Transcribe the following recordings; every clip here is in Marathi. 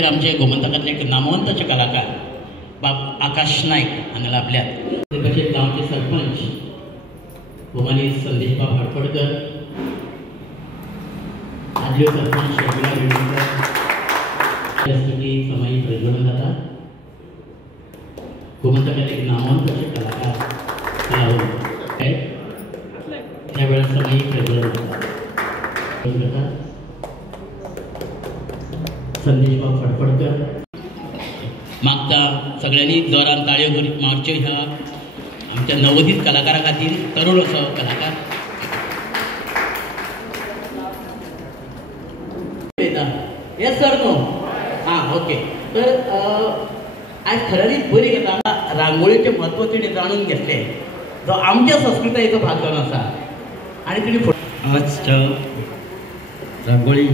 खातीर आमचे गोमंतकातले एक नामवंत असे कलाकार बाब आकाश नायक हांगा आपल्यात तशेंच गांवचे सरपंच गोमानी संदेश बाब हडफडकर, आदल्यो सरपंच शर्मिला वेळगीकर समाई प्रज्वलन जाता, गोमंतकातले एक नामवंत असे कलाकार त्या वेळेस समाई प्रज्वलन जाता संदेश बाब फडफडकर मागता सगळ्यांनी जोरान ताळयो मारच्यो ह्या आमच्या नवोदित कलाकारा खातीर तरुण असो कलाकार येस सर नो हां ओके. तर आज खऱ्यांनीच बरी घेता रांगोळीचे म्हत्व तिणे जाणून घेतले जो आमच्या संस्कृतायेचो भाग जावन आसा आनी तिणे आजच्या रांगोळी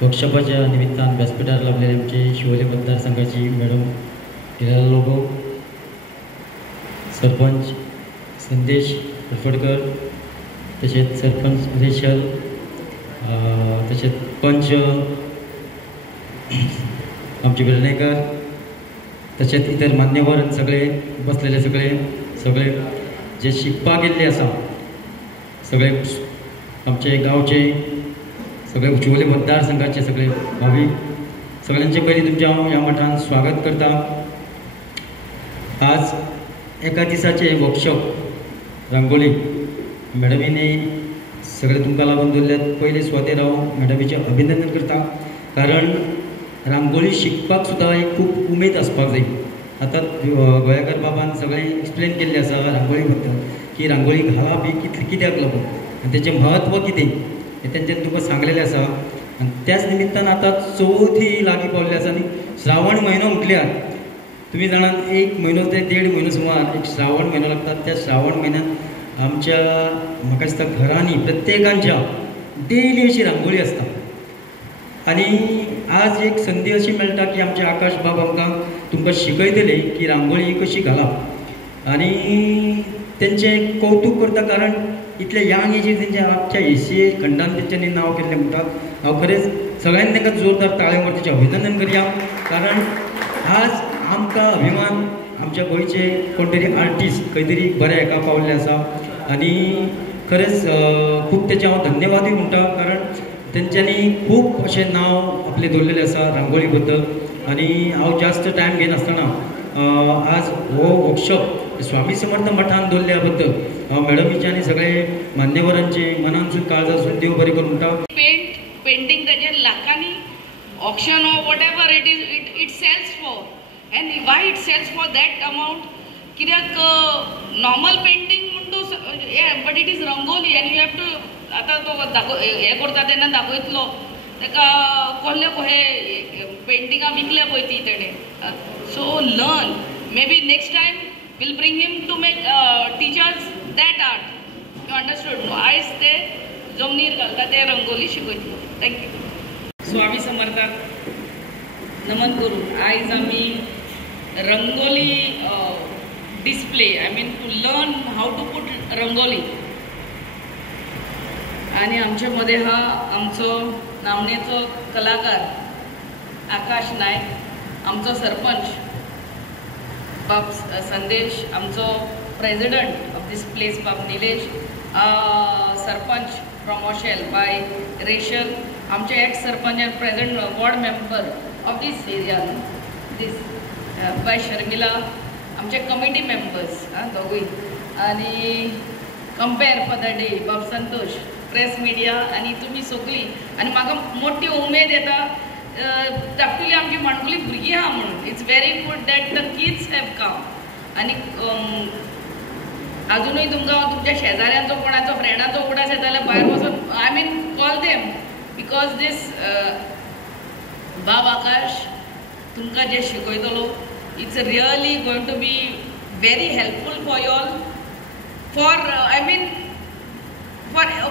वर्कशॉपाच्या निमित्तान व्यासपीठार लाभलेले आमचे शिवोले मतदारसंघाची मॅडम हिराला लोगो, सरपंच संदेश हडफडकर, तसेच सरपंच रेशल, तसेच पंच आमचे बिर्णेकर, तसेच इतर मान्यवर सगळे बसलेले सगळे जे शिकपाक गेल्ले आसा सगळे आमचे गांवचे सगळे शिवोले मतदारसंघाचे सगळे भावी सगळ्यांचे पयलीं तुमच्या हांव ह्या मठान स्वागत करता. आज एका दिसाचे वर्कशॉप रांगोळी मॅडमीने सगळे तुमकां लागून दवरल्यात. पयलीं स्वातेर हांव मॅडमीचें अभिनंदन करता, कारण रांगोळी शिकपाक सुद्दां एक खूब उमेद आसपाक जाय. आतां गोंयकार बाबान सगळें एक्सप्लेन केल्लें आसा रांगोळी बद्दल की रांगोळी घालप ही कित्याक लागून आनी तेचें म्हत्व कितें हें तेंच्यांनी तुमकां सांगलेलें आसा. आनी त्याच निमित्तान आतां चवथ ही लागीं पावल्ली आसा आनी श्रावण म्हयनो म्हटल्यार तुमी जाणात 1 म्हयनो ते 1.5 म्हयनो सुमार एक श्रावण म्हयनो लागता. त्या श्रावण म्हयन्यांत आमच्या म्हाका दिसता घरांनी प्रत्येकांच्या डेली अशी रांगोळी आसता. आनी आज एक संदी अशी मेळटा की आमचे आकाश बाब आमकां तुमकां शिकयतले की रांगोळी कशी घालप. आनी तेंचें कौतूक करता, कारण इतले यंग एजीर तेंच्या आख्या एशिये खंडान तेंच्यांनी नांव केल्लें म्हणटा. हांव खरेंच सगळ्यांनी तांकां जोरदार ताळयो मारून तेचें अभिनंदन करया, कारण आज आमकां अभिमान आमच्या गोंयचे कोण तरी आर्टिस्ट खंय तरी बऱ्या हेका पावल्ले आसा. आनी खरेंच खूब तेचे हांव धन्यवादूय म्हणटा, कारण तेंच्यांनी खूब अशें नांव आपलें दवरलेलें आसा रांगोळी बद्दल. आनी हांव जास्त टायम घेनासतना आज हो वर्कशॉप स्वामी समर्थ मठान दवरल्या बद्दल हांव मॅडमीचे आनी सगळे मान्यवरांचे मनानसून काळजासून देव बरें करूं म्हणटा. पेंटिंग ताजेर लाखांनी auction or whatever it is it sells for and why it sells for that amount कित्याक नॉर्मल पेंटिंग म्हणटो but it is rangoli and you have to आतां तो हे करता तेन्ना दाखयतलो ताका कहले कहे पेंटिंगां विकल्या पळय ती तेणे. So learn may be next time will bring him to make teachers that art. You understood no. आयज ते जमनीर घालता ते रंगोली शिकयतलो. थँक्यू. स्वामी समर्थाक नमन करून आयज आमी rangoli display I mean to learn how to put rangoli. आणि आमच्या मध्ये हा आमचो नामनेचो कलाकार आकाश नायक, आमचो सरपंच बाब संदेश, आमचो प्रेसिडेंट ऑफ दीस प्लेस बाब निलेश, सरपंच फ्रॉम ओशेल बाय रेशल, आमचे ex sarpanch and present ward member of this area this बाय शर्मिला, आमचे कमिटी मेंबर्स दोगूय, आनी कंपेर फॉर द डे बाब संतोष, प्रेस मिडिया आनी तुमी सगळीं. आनी म्हाका मोठी उमेद येता धाकटुली आमची माणकुली भुरगीं आहा म्हणून. It's very good that the kids have come. आनी अजूनय तुमकां तुमच्या शेजाऱ्यांचो कोणाचो फ्रेंडाचो उगडास येता जाल्यार भायर वचून I mean call them because this बाब आकाश तुमकां जे शिकयतलो it's really going to be very helpful for you all for I mean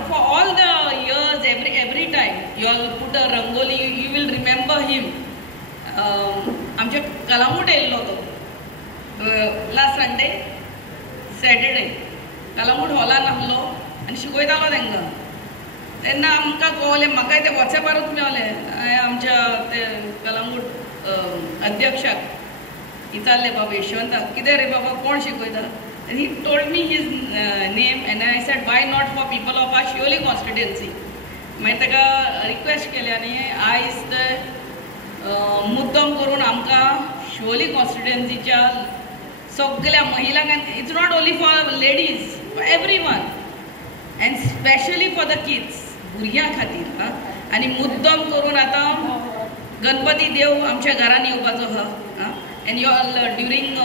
for all the years every time you all put a rangoli you will remember him. आमचे कलामूट येयल्लो तो लास्ट संडे सॅटरडे कलामूट हॉलान आसलो आनी शिकयतालो तांकां. तेन्ना आमकां कळलें, म्हाकाय ते वॉट्सॅपारूच मेळलें. हांवें आमच्या ते कलंगूट अध्यक्षाक विचारलें, बाबा यशवंताक कितें रे बाबा कोण शिकयता? And he told me his name and I said why not for people of our Shioli constituency. मागीर ताका रिक्वेस्ट केली आनी आयज ते मुद्दम करून आमकां शिवोली कॉन्स्टिट्युएन्सीच्या सगळ्या महिलांक, it's not only for ladies, for everyone and specially for the kids, भुरग्यां खातीर. आनी मुद्दम करून आतां गणपती देव आमच्या घरान येवपाचो आहा. End you all during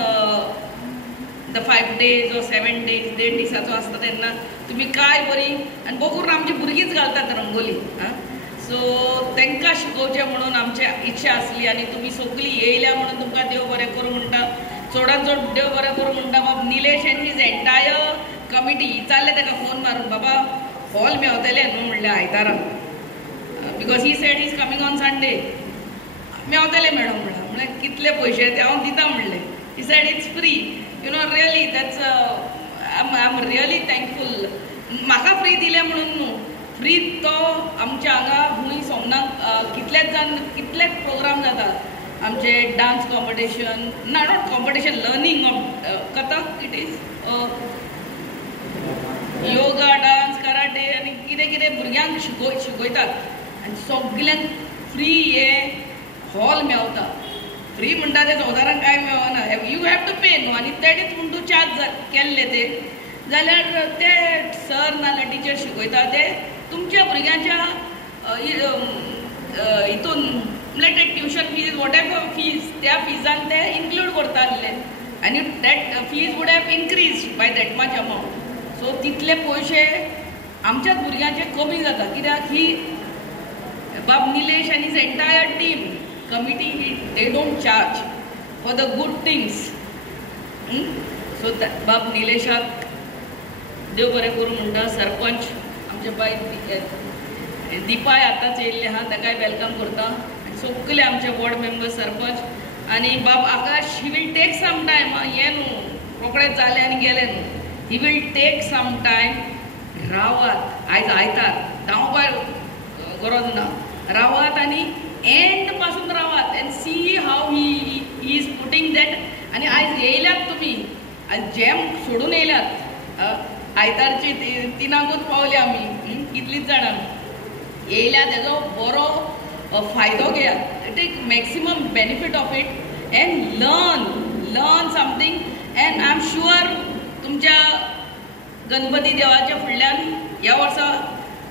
the 5 days or 7 days 1.5 दिसाचो आसता तेन्ना तुमी काय बरी आनी बघून आमची भुरगींच घालतात रंगोली. सो तांकां शिकोवचें म्हणून आमची इच्छा आसली आनी तुमी सगळीं येयल्या म्हणून तुमकां देव बरें करूं म्हणटा. चडांत चड देव बरें करूं म्हणटा. बाबा Nilesh and his entire committee विचारलें ताका फोन मारून, बाबा हॉल मेवतले न्हू म्हणलें आयताराक, because he said is coming on Sunday. मेवतले मॅडम म्हणलें कितले पयशे ते हांव दिता म्हणलें. He said it's free. You know, really, that's I'm really thankful. म्हाका फ्री दिले म्हणून न्हू, फ्री तो आमच्या हांगा हुंय सोमनाथ कितलेच प्रोग्राम जातात. आमचे dance competition, not competition, learning of Kathak, it is yoga, dance, karate आनी कितें कितें भुरग्यांक शिकयतात आनी सगळ्यांक फ्री हे हॉल मेवता. फ्री म्हणटा ते चौदारांक कांय मेळना, यू हॅव टू पे न्हू. आनी तेच म्हूण तूं चार्ज केल्ले ते जाल्यार ते सर नाल्यार टिचर शिकयता ते तुमच्या भुरग्यांच्या हितून म्हणल्यार ते tuition fees whatever fees त्या फिजान ते इन्क्लूड करताले आनी that fees would have increase by that much amount. So तितले पयशे आमच्याच भुरग्यांचे कमी जाता. कित्याक ही बाब निलेश आनी his entire team committee, they don't charge for the good things. So बाब निलेशाक देव बरें करूं म्हणटा. सरपंच आमचे बाय दिपाय आतांच येयल्ले आहा, ताकाय वेलकम करता. सगळे आमचे वॉर्ड मेंबर, सरपंच आनी बाब Akash, he will take some time. हे न्हू रोखडेच जाले आनी गेले न्हू, he will take some time. रावात, आयज आयतार धांवपाक गरज ना, रावात आनी एंड पासून रावात and see how he is putting that. आनी आयज येयल्यात तुमी, आयज जॅम सोडून येयल्यात. आयतारची 3 पावली आमी, कितलींच जाणां येयल्या. तेजो बरो फायदो घेयात, take maximum benefit of it and learn something. And I am sure तुमच्या गणपती देवाच्या फुडल्यान ह्या वर्सा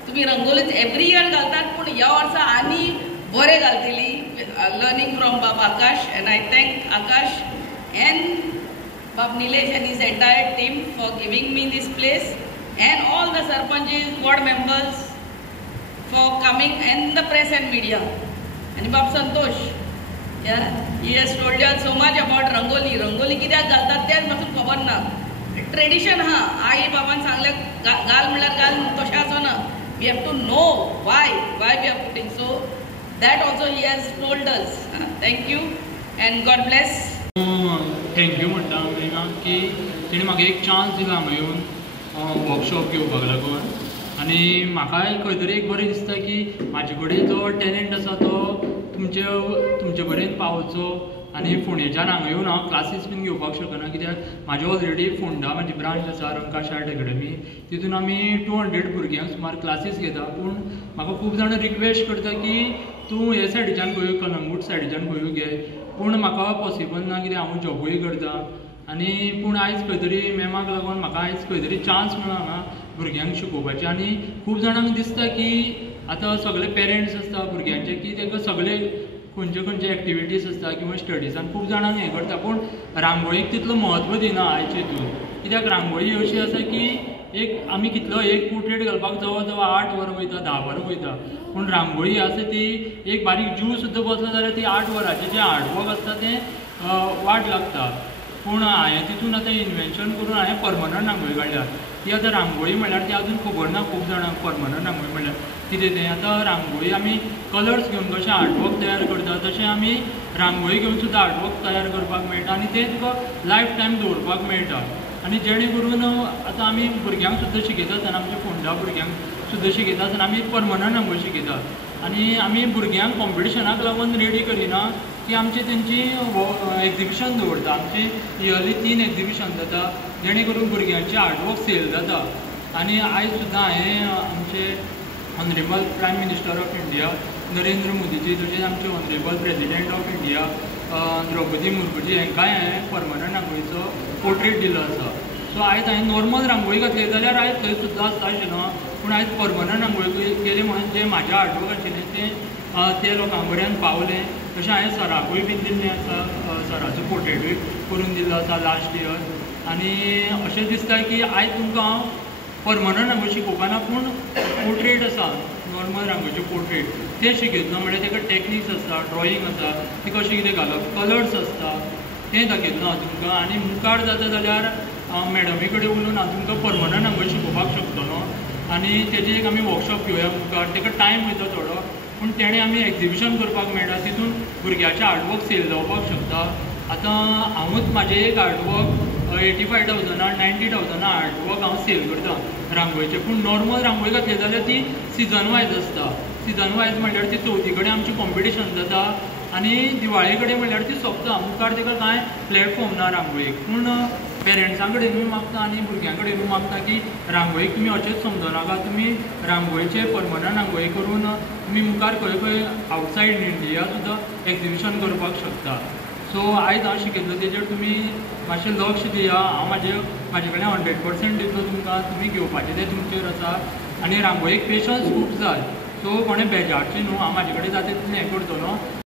तुमी रंगोलीच एवरी इयर घालतात, पूण ह्या वर्सा आनी बरें घालतली. लर्निंग फ्रॉम बाब Akash and I thank Akash and बाब Nilesh and his entire team for giving me this place and all the sarpanches, ward members for coming and the press and media. आनी बाब Santosh, he has told you so much about rangoli. Rangoli कित्याक घालतात तेच पासून खबर ना. ट्रेडिशन हा, आई बाबान सांगलें घाल म्हणल्यार घाल, तशें आसना. We have to know why we are putting. So that also he has told us. Thank you and God bless. Thank you म्हणटा अमेरिका की तेणी म्हाका एक चान्स दिला हांगा येवन वर्कशॉप घेवपाक लागून. आनी म्हाकाय खंय तरी एक बरें दिसता की म्हाजे कडेन जो टॅलंट आसा तो तुमचे पर्यंत पावोवचो. आनी फोंडेच्यान हांगा येवन हांव क्लासीस बीन घेवपाक शकना, कित्याक म्हाजे ऑलरेडी फोंडा म्हाजी ब्रांच आसा रंकाश आर्ट अकॅडमी, तितून आमी 200 भुरग्यांक सुमार क्लासीस घेता. पूण म्हाका खूब जाणां रिक्वेस्ट करता की तूं हे सायडीच्यान खंय कलंगूट सायडीच्यान खंयूय घे, पूण म्हाका पॉसिबल ना कित्याक हांव जॉबूय करता. आनी पूण आयज खंय तरी मॅमाक लागून म्हाका आयज खंय तरी चान्स मेळ्ळा हांगा भुरग्यांक शिकोवपाचें. आनी खूब जाणांक दिसता की आतां सगळे पेरंट्स आसता भुरग्यांचे की ताका सगळे खंयचे एक्टिविटीज आसता किंवा स्टडीजान खूब जाणांक हें करता, पूण रांगोळीक तितलो म्हत्व दिना आयचे हितून. कित्याक रांगोळी अशी आसा की एक आमी कितलो एक पोर्ट्रेट घालपाक जवळ जवळ 8 वरां वयता, 10 वरां वयता, पूण रांगोळी आसा ती एक बारीक जीव सुद्दां बसलो जाल्यार ती 8 वरांचें जें हार्डवर्क आसता तें वाट लागता. पूण हांवें तितून आतां इन्वेन्शन करून हांवें परमनंट रांगोळी काडल्या. ती आतां रांगोळी म्हणल्यार ती अजून खबर ना खूब जाणांक परमनंट रांगोळी म्हणल्यार कितें तें. आतां रांगोळी आमी कलर्स घेवन कशें आर्टवर्क तयार करता तशें आमी रांगोळी घेवन सुद्दां आर्टवर्क तयार करपाक मेळटा आनी तें तुका लायफ टायम दवरपाक मेळटा. आनी जेणे करून आतां आमी भुरग्यांक सुद्दां शिकयता आसतना आमच्या फोंडा भुरग्यांक सुद्दां शिकयता आसतना आमी परमनंट रांगोळी शिकयतात आनी आमी भुरग्यांक कॉम्पिटिशनाक लागून रेडी करिना की आमची तेंची एग्जिबिशन दवरता. आमची इयरली 3 एग्जिबिशन जाता जेणे करून भुरग्यांचे आर्टवर्क सेल जाता. आनी आयज सुद्दां हांवें आमचे honourable prime minister of India Narendra मोदीजी तशेंच आमचे honourable president of India Droupadi मुर्मूजी हांकांय हांवें परमनंट रांगोळीचो पोर्ट्रेट दिलो आसा. सो आयज हांवें नॉर्मल रांगोळी घातली जाल्यार आयज थंय सुद्दां आसता आशिल्लो, पूण आयज परमनंट रांगोळी केली म्हणून जें म्हाजें आर्टवर्क आशिल्लें तें लोकां पर्यंत पावलें. तशें हांवें सराकूय बीन दिल्लें आसा, सराचो पोर्ट्रेटूय करून दिल्लो आसा लास्ट इयर. आनी अशें दिसता की आयज तुमकां हांव परमनंट रांगोळी शिकोवपा ना, पूण पोर्ट्रेट आसा नॉर्मल रांगोळीचे पोर्ट्रेट ते शिकयतना म्हणजे ताका टॅक्निक्स आसता, ड्रॉईंग आसा, ती कशी कितें घालप, कलर्स आसता तें दाखयतलो हांव तुमकां. आनी मुखार जाता जाल्यार मॅडमी कडेन उलोवन हांव तुमकां परमनंट रांगोळी शिकोवपाक शकतलो. आनी तेजे एक आमी वर्कशॉप घेवया मुखार. ताका टायम वयता थोडो, पूण तेणें आमी एग्जिबिशन करपाक मेळटा, तितून भुरग्याचें आर्टवर्क सेल जावपाक शकता. आतां हांवूच म्हाजें एक आर्टवर्क 85,000 90,000 आर्टवर्क हांव सेल करता रांगोळीचें. पूण नॉर्मल रांगोळी घातली जाल्यार ती सिजन वायज आसता. सिजन वायज म्हणल्यार ती चवथी कडेन आमची कॉम्पिटिशन जाता आनी दिवाळे कडेन म्हणल्यार ती सोंपता. मुखार ताका कांय प्लॅटफॉर्म ना रांगोळीक. पूण पेरंट्सां कडेनूय मागता आनी भुरग्यां कडेनूय मागता की रांगोळीक तुमी अशेंच समजनाका, तुमी रांगोळीचे परमनंट रांगोळी करून तुमी मुखार खंय खंय आवटसायड इंडिया सुद्दां एग्जिबिशन करपाक शकता. सो आयज हांव शिकयतलो तेजेर तुमी मातशें लक्ष दिया. हांव म्हाजे कडेन 100% दितलो तुमकां, तुमी घेवपाचें तें तुमचेर आसा. आनी रांगोळीक पेशन्स खूब जाय. सो कोणें बेजारचें न्हू, हांव म्हाजे कडेन जाता तितलें हें करतलो.